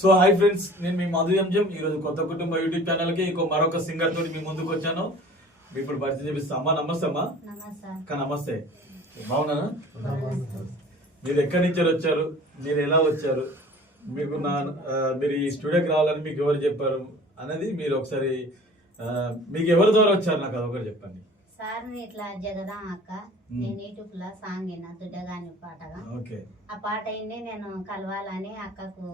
So hi friends నేను మీ Madhu enzyme ఈ రోజు కొత్త కుటుంబ యూట్యూబ్ ఛానల్కి ఇంకో మరొక సింగర్ తోటి మీ ముందుకు వచ్చాను. మీ ఇప్పుడు పరిచయం చేపిస్తా. అమ్మా నమస్తే అమ్మా. నమస్తే. బాగున్నానా. మీరు ఎక్కడి నుంచి వచ్చారు? మీరు ఎలా వచ్చారు? మీకు నా మీరు ఈ స్టూడియోకి రావాలని మీకు ఎవరు చెప్పారు? అనేది మీరు ఒకసారి మీకు ఎవరి ద్వారా వచ్చారు? నాకు అదొకటి చెప్పండి. సార్ ఇట్లా జగదాం అక్క. నేను యూట్యూబ్లో సాంగ్ విన్నా దుడ్డగాని పాటగా. ఓకే. ఆ పాట అయింది నేను కలవాలని అక్కకు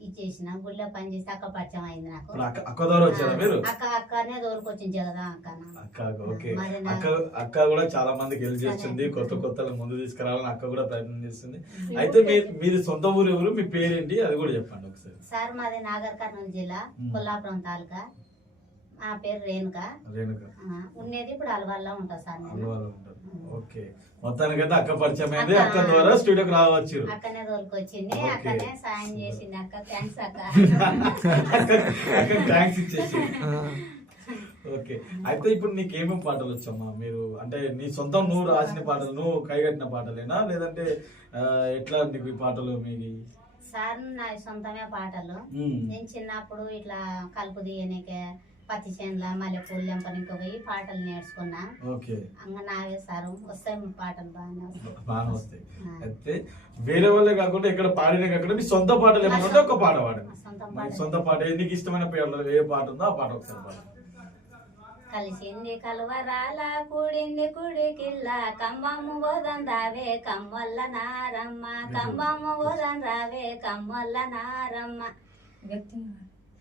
ఇచ్చేసిన గుళ్ళో పని చేసి అక్క పరిచయం అయింది నాకు. అక్క వచ్చారా మీరు? అక్కనే తోలుకొచ్చింది జగదాం అక్క. అక్క ఓకే. మరి అక్క అక్క కూడా చాలా మందికి హెల్ప్ చేస్తుంది కొత్త కొత్త ముందు తీసుకురావాలని అక్క కూడా ప్రయత్నం చేస్తుంది. అయితే మీ మీది సొంత ఊరు ఎవరు? మీ పేరేంటి? అది కూడా చెప్పండి ఒకసారి. సార్ మాది నాగర్ కర్నూలు జిల్లా. కొల్లాపురం తాలూకా. నా పేరు రేణుక. రేణుక. ఉండేది ఇప్పుడు అలవాల్లో ఉంటా సార్ నేను. ఓకే. మొత్తానికైతే అక్క పరిచయం అయింది. అక్క- ద్వారా స్టూడియోకి రావచ్చు అక్కనే తోలుకొచ్చింది. అక్కనే సాయం చేసింది అక్క. థ్యాంక్స్ అక్క. అక్క థ్యాంక్స్ ఇచ్చేసి ఓకే. అయితే ఇప్పుడు నీకు ఏమేమి పాటలు వచ్చమ్మా మీరు అంటే నీ సొంతం నువ్వు రాసిన పాటలు నువ్వు కైగట్టిన పాటలేనా? లేదంటే ఎట్లా నీకు ఈ పాటలు మీ సార్ నా సొంతమే పాటలు. నేను చిన్నప్పుడు ఇట్లా కలుపు తీయనికే పత్తి చేనుల మల్లెపూలు లెంపనికి పోయి పాటలు నేర్చుకున్నా. ఓకే. అంగ నాగే సారు వస్తాయి మీ పాటలు బాగానే వస్తాయి బాగా వస్తాయి. అయితే వేరే వాళ్ళే కాకుండా ఇక్కడ పాడిన కాకుండా మీ సొంత పాటలు ఏమన్నా ఒక పాట పాడండి. సొంత పాట నీకు ఇష్టమైన పాటలు ఏ పాట ఉందో ఆ పాట ఒకసారి పాడండి. కలిసింది కలువరాల కూడింది కుడికిల్ల కంబము గోదం రావే కమ్మల్ల నారమ్మ. కంబము గోదం రావే కమ్మల్ల నారమ్మ.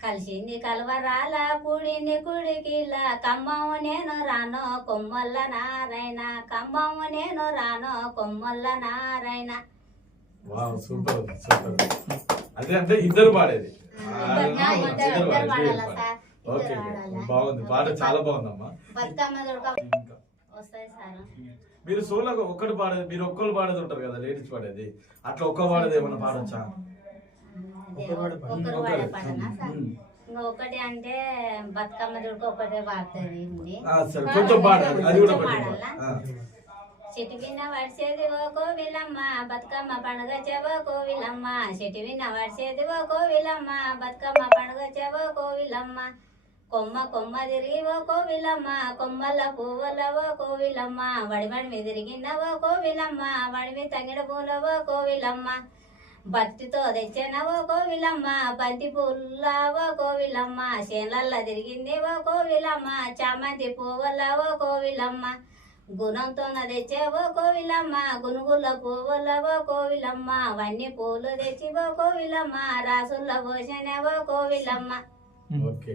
కలిసింది కలువరాల కూడింది కుడికిల్ల కంబము నేను రాను కొమ్మల్ల నారాయణ. కంబము నేను రాను కొమ్మల్ల నారాయణ. Super super. అదే అంటే ఇద్దరు పాడేది? ఓకే? బాగుంది. పాట చాలా బాగుందమ్మా. మీరు సోలో ఒక్కటి పాడేది మీరు ఒక్కరు పాడేది ఉంటారు కదా లేడీస్ పాడేది. అట్లా ఒక్క పాడేది ఏమన్నా పాడొచ్చా? అదే ఒక్కరు వాడే పాటనా సార్. ఇంకొకటి అంటే బతుకమ్మ దుడుకు ఒకటే పాడుతుంది కొంచెం పాడాలా? చెట్టు విన్న వడిసేది ఓ కోవిలమ్మ బతుకమ్మ పండుగ చెవో కోవిలమ్మ. చెట్టు విన్న వడిసేది ఓ కోవిలమ్మ బతుకమ్మ పండుగ చెవో కోవిలమ్మ. కొమ్మ కొమ్మ తిరిగి ఓ కోవిలమ్మ కొమ్మల పువ్వుల ఓ కోవిలమ్మ. వడివడిమి తిరిగిన ఓ కోవిలమ్మ వడిమి తగిన పూల ఓ కోవిలమ్మ. భక్తితో తెచ్చిన ఓ కోవిలమ్మ బంతి పుల్ల ఓ కోవిలమ్మ చేనల్ల తిరిగింది ఓ కోవిలమ్మ చామంతి పువ్వుల ఓ కోవిలమ్మ గుణంతో తెచ్చే ఓ కోవిలమ్మ గునుగుల పువ్వుల ఓ కోవిలమ్మ వన్ని పూలు తెచ్చి ఓ కోవిలమ్మ రాసుల పోసిన ఓ కోవిలమ్మ ఓకే.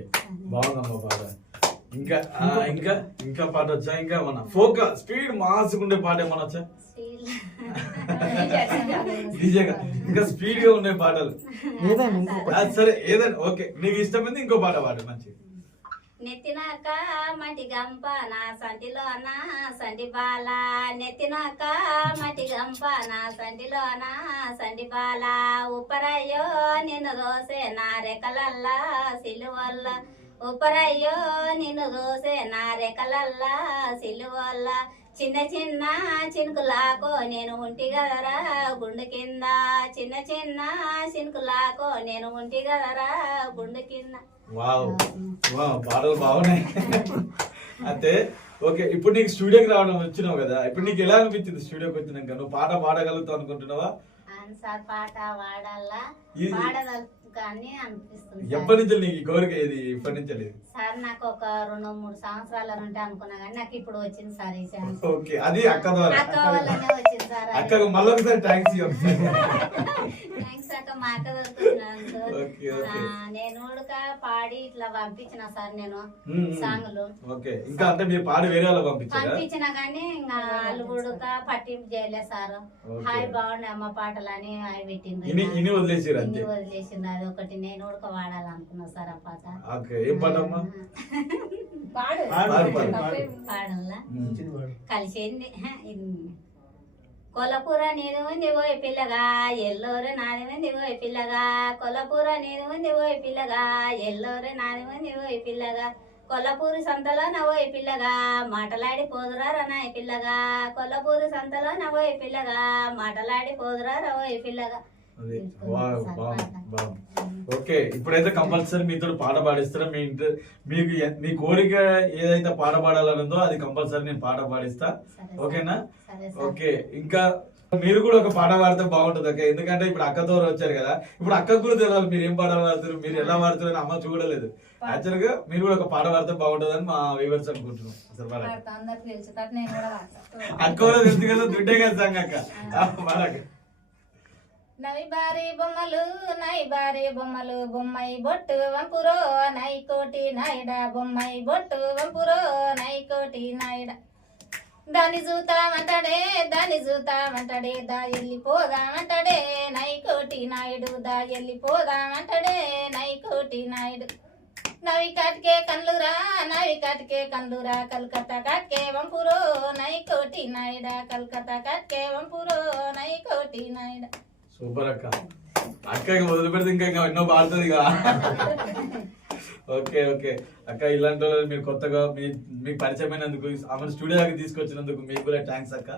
బాగుందమ్మా పాట. ఇంకా ఇంకా ఇంకా పాట వచ్చా? ఇంకా ఏమన్నా ఫోక్ స్పీడ్ మాసుకుండే పాట ఏమన్నా వచ్చా? నిజంగా. ఇంకా స్పీడ్గా ఉండే పాటలు. సరే ఏదైనా ఓకే. నీకు ఇష్టమైంది ఇంకో పాట పాడు మంచి నెత్తినాక మటి గంప నా సంటిలో నా సంటి బాల. నెత్తినాక మటి గంప నా సంటిలో నా సంటి బాల. ఉప్పరయ్యో నిన్ను దోసే నా రెక్కలల్లా సిలువల్ల. ఉప్పరయ్యో నిన్ను దోసే నా రెక్కలల్లా సిలువల్ల. చిన్న చిన్న చినుకులాకో నేను ఉంటి గదరా గుండె కింద. చిన్న చిన్న చినుకులాకో నేను ఉంటి గదరా గుండె కింద. పాటలు బాగున్నాయి. అయితే ఓకే ఇప్పుడు నీకు స్టూడియోకి రావడం వచ్చినావు కదా. ఇప్పుడు నీకు ఎలా అనిపించింది స్టూడియోకి వచ్చినాక? నువ్వు పాట పాడగలుగుతావు అనుకుంటున్నావా? సార్ పాట వాడాలా ఇది- పాడగలుగుతా. అని అనిపిస్తుంది సార్. ఎప్పటి నుంచి నీకు ఈ కోరిక ఇది ఇప్పటి నుంచి లేదు? సార్ నాకు ఒక రెండు మూడు సంవత్సరాల నుండి అనుకున్నా కానీ నాకు ఇప్పుడు వచ్చింది సార్ ఈ ఛాన్స్ ఓకే అది అక్క ద్వారా. అక్క వల్లనే వచ్చింది సార్ అక్కకు మళ్ళీ ఒకసారి థ్యాంక్స్ థ్యాంక్స్ అక్క మా అక్క నేను కూడా పాడి ఇట్లా పంపించిన సార్ నేను సాంగ్లు. ఓకే ఇంకా అంటే మీరు పాడి వేరే వాళ్ళకి పంపించారా? పంపించిన కానీ ఇంకా వాళ్ళు కూడా పట్టింపు చేయలే సార్. హాయ్ బాగున్నాయి అమ్మ పాటలు అని అవి పెట్టిండ్రు. ఇని ఇని వదిలేసారు అంతే. ఇన్ని ఒకటి నేను ఉడక వాడాలనుకున్నా సార్ ఆ పాట. ఓకే ఏం. పాడల్లా. కలిసింది. కొలపూర నీది ఉంది ఓయ్ పిల్లగా ఎల్లోరు నాది ఉంది ఓయ్ పిల్లగా. కొలపూర నీది ఉంది ఓయ్ పిల్లగా ఎల్లోరు నాది ఉంది ఓయ్ పిల్లగా. కొల్లపూరి సంతలోన ఓయ్ పిల్లగా మాటలాడి పోదురా నాయ్ పిల్లగా. కొల్లపూరి సంతలోన ఓయ్ పిల్లగా మాటలాడి పోదురా ఓయ్ పిల్లగా అది బాగుంది బాగుంది బాగుంది ఓకే ఇప్పుడైతే కంపల్సరీ మీతో పాట పాడిస్తారా? మీ ఇంటి మీకు మీ కోరిక ఏదైతే పాట పాడాలని ఉందో అది కంపల్సరీ నేను పాట పాడిస్తా. ఓకేనా. ఓకే ఇంకా మీరు కూడా ఒక పాట పాడితే బాగుంటుంది అక్క ఎందుకంటే ఇప్పుడు అక్కతో వచ్చారు కదా. ఇప్పుడు అక్కకు కూడా తెలియాలి మీరు ఏం పాట పాడుతారు మీరు ఎలా పాడుతారు అని అమ్మ చూడలేదు. యాక్చువల్గా మీరు కూడా ఒక పాట పాడితే బాగుంటుందని మా వ్యూవర్స్ అనుకుంటున్నాం. అక్క కూడా తెలుసు కదా దుడ్డే కదా సంగ అక్క నవి బొమ్మలు నై బారి బొమ్మలు బొమ్మై బొట్టు వంపురో నై కోటి నాయుడ బొమ్మై బొట్టు వంపురో నై కోటి నాయుడ. దాని చూతామంటాడే దాని చూతామంటాడే దా ఎల్లిపోదామంటాడే నై కోటి నాయుడు దా ఎల్లిపోదామంటాడే నై కోటి నాయుడు. నవి కాటికే కన్నురా నవి కాటికే కన్నురా కలకత్తా కాటికే వంపురో నై కోటి నాయుడ కలకత్తా కాటికే వంపురో నై కోటి నాయుడ. సూపర్ అక్క. అక్క ఇక మొదలు పెడితే ఇంకా ఇంకా ఎన్నో పాడుతుంది ఇక. Okay okay. అక్క ఇలాంటి వాళ్ళు మీరు కొత్తగా మీ మీకు పరిచయమైనందుకు ఆమె స్టూడియో దాకా తీసుకొచ్చినందుకు మీకు కూడా థ్యాంక్స్ అక్క.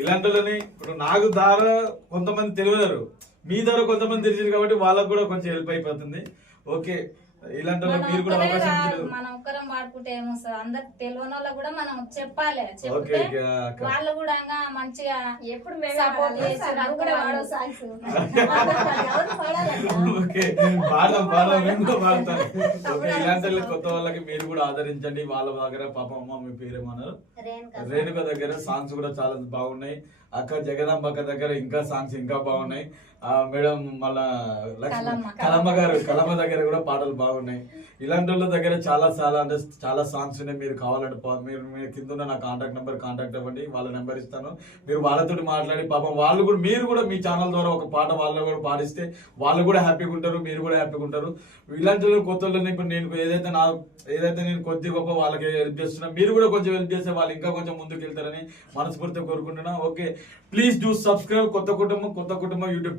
ఇలాంటి వాళ్ళని ఇప్పుడు నాకు ద్వారా కొంతమంది తెలియరు మీ ద్వారా కొంతమంది తెలిసింది కాబట్టి వాళ్ళకు కూడా కొంచెం హెల్ప్ అయిపోతుంది. ఓకే. ఇలాంటి మనం మీరు కూడా ఒక్కరే అవకాశం కాదు, ఇచ్చారు. మనం ఒక్కరం వాడుకుంటే ఏమొస్తుంది? అందరికి తెలియని వాళ్ళకి కూడా మనం చెప్పాలి. చెప్తే వాళ్ళు కూడా మంచిగా ఎప్పుడు మేమే సపోర్ట్ పాడాలి. చేసి నువ్వు కూడా వాడు సాంగ్స్. ఎవరు పాడాలక్క? ఓకే పాడదాం పాడదాం మేము కూడా పాడతాం. ఓకే ఇలాంటి కొత్త వాళ్ళకి మీరు కూడా ఆదరించండి. వాళ్ళ దగ్గర పాప అమ్మ మీ పేరేమన్నారు రేణుక రేణుక దగ్గర సాంగ్స్ కూడా చాలా బాగున్నాయి. అక్క జగదాంబ అక్క దగ్గర ఇంకా సాంగ్స్ ఇంకా బాగున్నాయి. మేడం మళ్ళా కలమ్మ. గారు కలమ్మ దగ్గర కూడా పాటలు బాగున్నాయి. ఇలాంటి వాళ్ళ దగ్గర చాలా చాలా అంటే చాలా సాంగ్స్ ఉన్నాయి. మీరు కావాలంటే మీరు మీ కింద ఉన్న నా కాంటాక్ట్ నెంబర్ కాంటాక్ట్ అవ్వండి. వాళ్ళ నెంబర్ ఇస్తాను. మీరు వాళ్ళతో మాట్లాడి పాపం వాళ్ళు కూడా మీరు కూడా మీ ఛానల్ ద్వారా ఒక పాట వాళ్ళు కూడా పాడిస్తే వాళ్ళు కూడా హ్యాపీగా ఉంటారు మీరు కూడా హ్యాపీగా ఉంటారు. ఇలాంటి వాళ్ళు కొత్త వాళ్ళని ఇప్పుడు నేను ఏదైతే నా ఏదైతే నేను కొద్ది గొప్ప వాళ్ళకి హెల్ప్ చేస్తున్నా మీరు కూడా కొంచెం హెల్ప్ చేస్తే వాళ్ళు ఇంకా కొంచెం ముందుకు వెళ్తారని మనస్ఫూర్తిగా కోరుకుంటున్నా. ఓకే ప్లీజ్ డూ సబ్స్క్రైబ్ కొత్త కుటుంబం కొత్త కుటుంబం YouTube